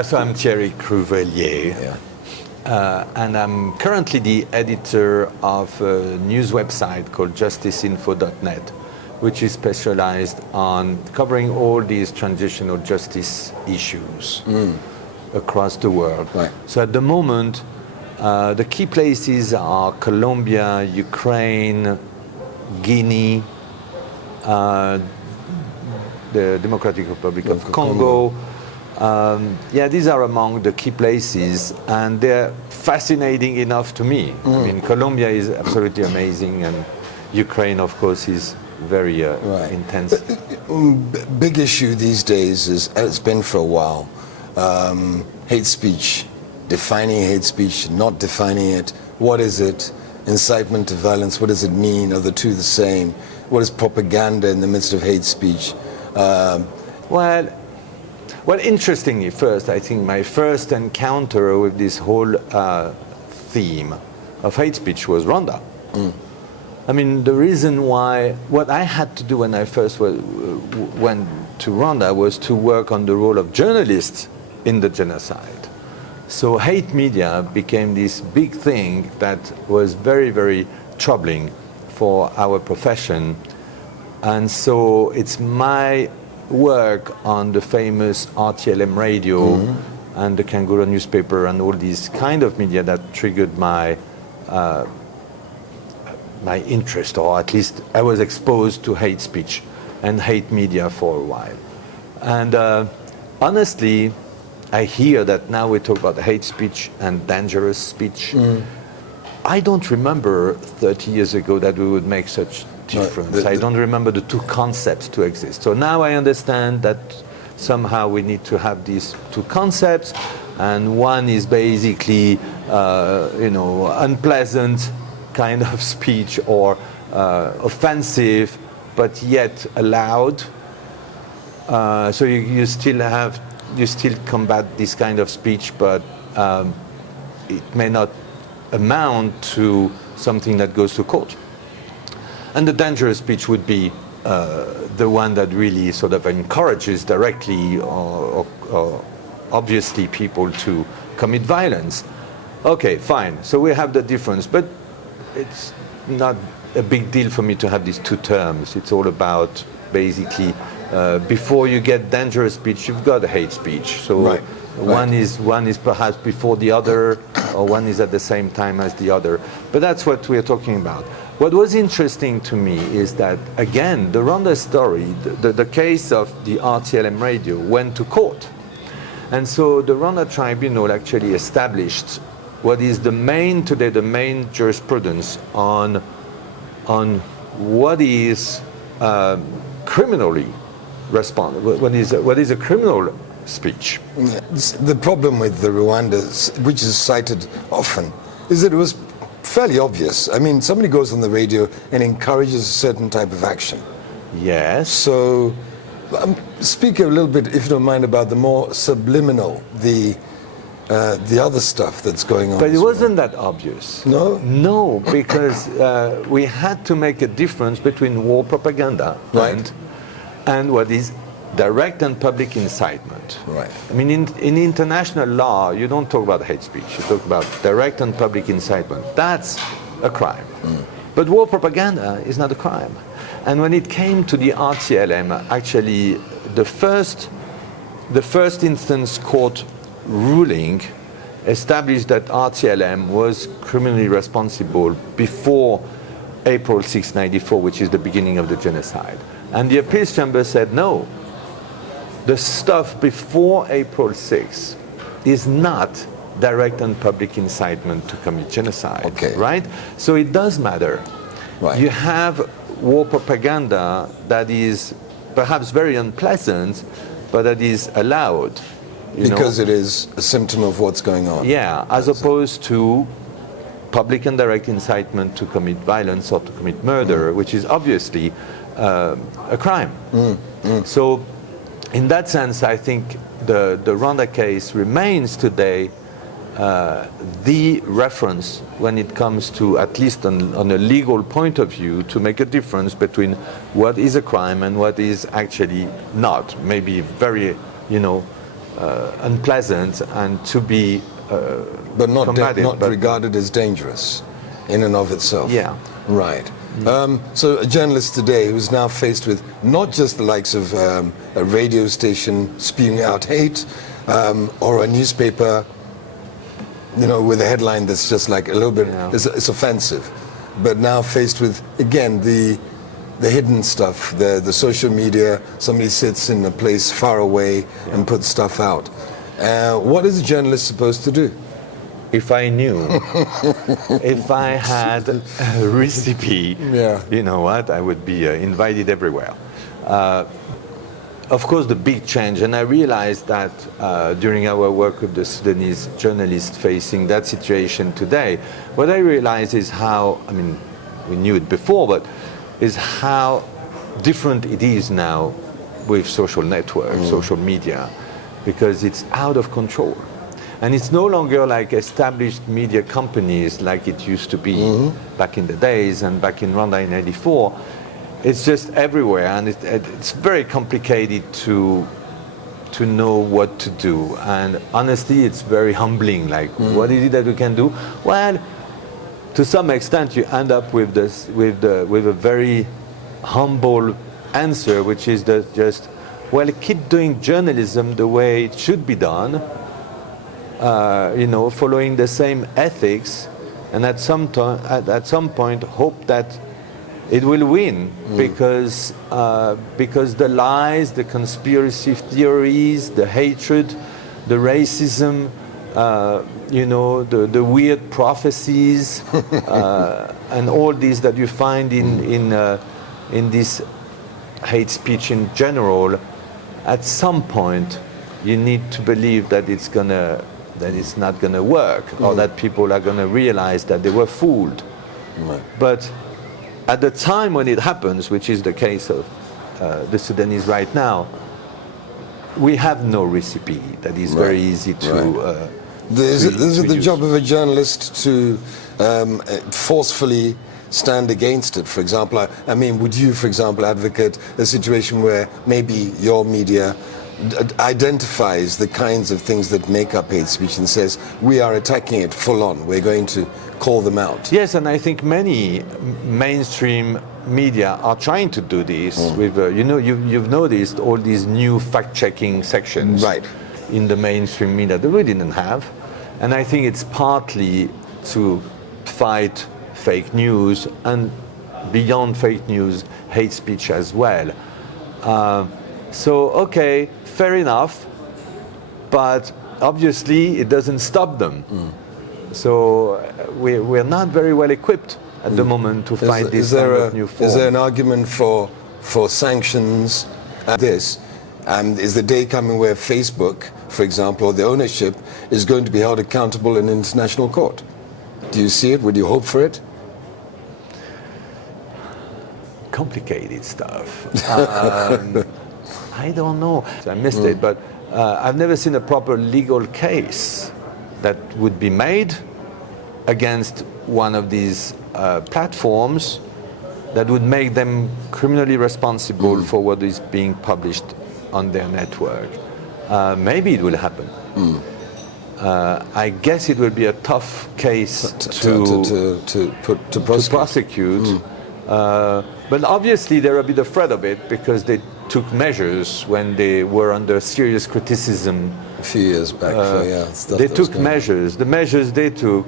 So I'm Thierry Cruvellier, and I'm currently the editor of a news website called justiceinfo.net, which is specialized on covering all these transitional justice issues across the world. Right. So at the moment, the key places are Colombia, Ukraine, Guinea, the Democratic Republic of Congo. These are among the key places, and they're fascinating enough to me. I mean, Colombia is absolutely amazing, and Ukraine, of course, is very intense. Big issue these days is, it's been for a while, hate speech, defining hate speech, not defining it. What is it? Incitement to violence, what does it mean? Are the two the same? What is propaganda in the midst of hate speech? Well, interestingly, first, I think my first encounter with this whole theme of hate speech was Rwanda. I mean, the reason why, what I had to do when I first went to Rwanda was to work on the role of journalists in the genocide. So hate media became this big thing that was very, very troubling for our profession. And so it's my work on the famous RTLM radio and the Kangaroo newspaper and all these kind of media that triggered my my interest, or at least I was exposed to hate speech and hate media for a while. And honestly, I hear that now we talk about hate speech and dangerous speech. I don't remember 30 years ago that we would make such difference. I don't remember the two concepts to exist. So now I understand that somehow we need to have these two concepts, and one is basically, unpleasant kind of speech or offensive, but yet allowed. So you still combat this kind of speech, but it may not amount to something that goes to court. And the dangerous speech would be the one that really sort of encourages directly or obviously people to commit violence. Okay, fine. So we have the difference, but it's not a big deal for me to have these two terms. It's all about basically before you get dangerous speech, you've got hate speech. So one is perhaps before the other, or one is at the same time as the other. But that's what we're talking about. What was interesting to me is that, again, the Rwanda story, the case of the RTLM radio went to court. And so the Rwanda tribunal actually established what is the main jurisprudence on what is criminally responsible, what is a criminal speech. The problem with the Rwanda, which is cited often, is that it was fairly obvious. I mean, somebody goes on the radio and encourages a certain type of action. Yes. So speak a little bit, if you don't mind, about the more subliminal, the other stuff that's going on. But it wasn't that obvious. No? No, because we had to make a difference between war propaganda and what is direct and public incitement. Right. I mean, in international law, you don't talk about hate speech. You talk about direct and public incitement. That's a crime. But war propaganda is not a crime. And when it came to the RTLM, actually, the first instance court ruling established that RTLM was criminally responsible before April 6, 1994, which is the beginning of the genocide. And the appeals chamber said, no, the stuff before April 6 is not direct and public incitement to commit genocide, right? So it does matter. Right. You have war propaganda that is perhaps very unpleasant, but that is allowed. Because it is a symptom of what's going on. Yeah, as opposed to public and direct incitement to commit violence or to commit murder, which is obviously a crime. So in that sense, I think the Rwanda case remains today the reference when it comes to, at least on a legal point of view, to make a difference between what is a crime and what is actually not. Maybe very, unpleasant and to be but not combated, but regarded as dangerous in and of itself. Yeah. Right. So a journalist today who's now faced with not just the likes of a radio station spewing out hate, or a newspaper, you know, with a headline that's just like a little bit, it's offensive, but now faced with, again, the hidden stuff, the social media, somebody sits in a place far away and puts stuff out. What is a journalist supposed to do? If I knew, if I had a recipe, you know what, I would be invited everywhere. Of course, the big change, and I realized that during our work with the Sudanese journalists facing that situation today, what I realized is how, I mean, we knew it before, but is how different it is now with social networks, social media, because it's out of control. And it's no longer like established media companies like it used to be back in the days and back in Rwanda in '84. It's just everywhere, and it's very complicated to know what to do. And honestly, it's very humbling. Like, what is it that we can do? Well, to some extent, you end up with this, with a very humble answer, which is that just, well, keep doing journalism the way it should be done. You know, following the same ethics, and at some point hope that it will win, because the lies, the conspiracy theories, the hatred, the racism, you know, the weird prophecies, and all these that you find in this hate speech in general, at some point you need to believe that it's not going to work, or that people are going to realize that they were fooled. Right. But at the time when it happens, which is the case of the Sudanese right now, we have no recipe that is very easy to This is the use. job of a journalist to forcefully stand against it. For example, I mean, would you, for example, advocate a situation where maybe your media identifies the kinds of things that make up hate speech and says, we are attacking it full on, we're going to call them out? Yes, and I think many mainstream media are trying to do this. With, you know, you've noticed all these new fact-checking sections in the mainstream media that we didn't have. And I think it's partly to fight fake news, and beyond fake news, hate speech as well. So, okay, fair enough, but obviously it doesn't stop them. So we're not very well equipped at the moment to fight this kind of new form. Is there an argument for sanctions at this? And is the day coming where Facebook, for example, or the ownership, is going to be held accountable in international court? Do you see it? Would you hope for it? Complicated stuff. I don't know. I missed it, but I've never seen a proper legal case that would be made against one of these platforms that would make them criminally responsible for what is being published on their network. Maybe it will happen. I guess it will be a tough case to prosecute. But obviously they're a bit afraid of it because they took measures when they were under serious criticism a few years back. They took measures. The measures they took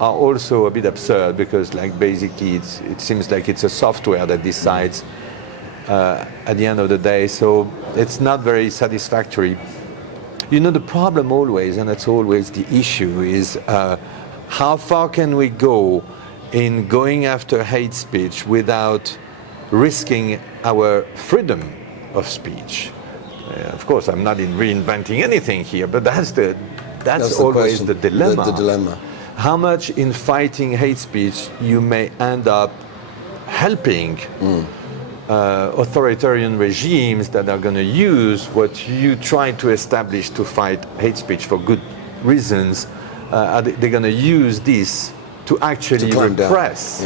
are also a bit absurd because, like, basically it seems like it's a software that decides at the end of the day. So it's not very satisfactory. You know, the problem always, and that's always the issue, is how far can we go in going after hate speech without risking our freedom of speech? Of course, I'm not in reinventing anything here, but that's always the dilemma. The dilemma. How much in fighting hate speech you may end up helping authoritarian regimes that are going to use what you try to establish to fight hate speech for good reasons. They're going to use this to actually repress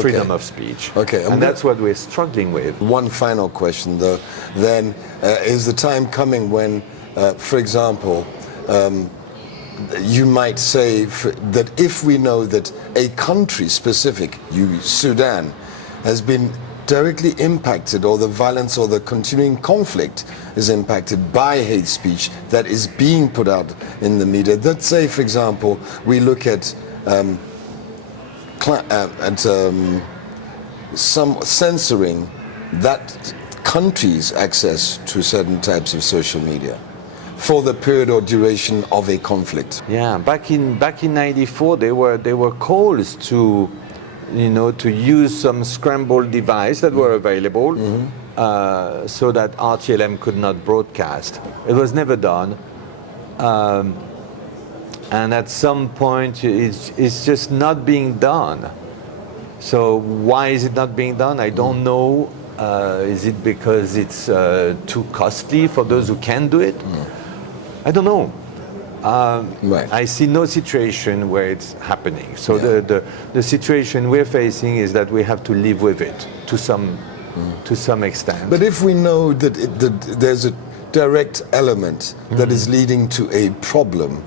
freedom of speech. And that's what we're struggling with. One final question, though. Then, is the time coming when For example, you might say that if we know that a country specific, Sudan, has been directly impacted, or the violence or the continuing conflict is impacted by hate speech that is being put out in the media. Let's say, for example, we look at some censoring that country's access to certain types of social media for the period or duration of a conflict. Yeah, back in '94, there were calls to, to use some scrambled device that were available, so that RTLM could not broadcast. It was never done, and at some point, it's just not being done. So why is it not being done? I don't know. Is it because it's too costly for those who can do it? I don't know. Right. I see no situation where it's happening. So the situation we're facing is that we have to live with it to some extent. But if we know that there's a direct element that is leading to a problem,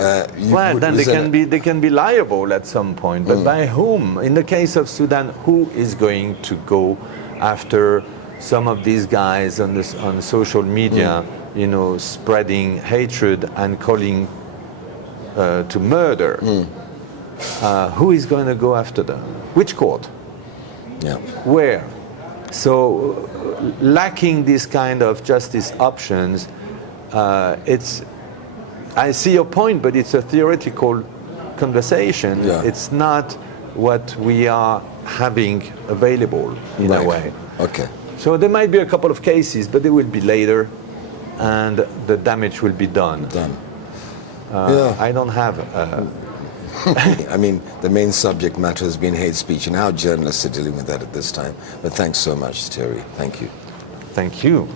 well, then they can be liable at some point. But by whom? In the case of Sudan, who is going to go after some of these guys on social media, spreading hatred and calling to murder? Who is going to go after them? Which court? Yeah. Where? So, lacking this kind of justice options, I see your point, but it's a theoretical conversation. Yeah. It's not what we are having available in a way. Okay. So there might be a couple of cases, but they will be later, and the damage will be done. I don't have... I mean, the main subject matter has been hate speech, and how journalists are dealing with that at this time. But thanks so much, Thierry. Thank you. Thank you.